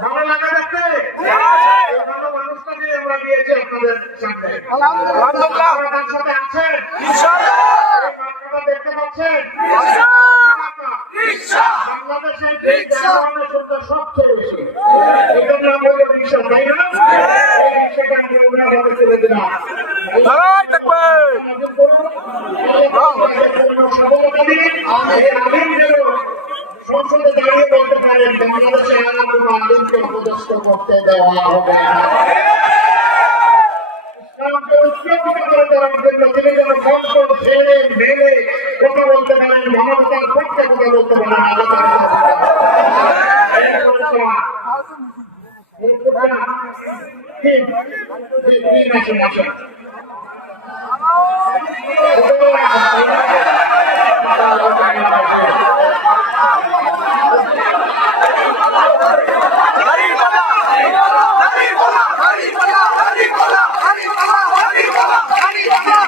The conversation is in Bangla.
ভালো লাগা যাচ্ছে ভালো মানুষটা দিয়ে আমরা নিয়েছি আপনাদের সাথে আপনার সাথে আছেন দেখতে পাচ্ছেন বাংলাদেশের সবচেয়ে বেশি এটার নাম হলো রিক্সা তাই না রিক্সাটা আমি হাতে তুলে দিলাম সংসদে দাঁড়িয়ে বলতে পারেন বাংলাদেশে আর কোনো আলিমকে অপদস্থ করতে দেওয়া হবে না ইসলামকে উৎসাহিত করে দেওয়ার জন্য তিনি যেন কষ্ট ছেড়ে মেলে কথা বলতে পারেন মানবতার পক্ষে কথা বলতে পারেন আলাদা আসেন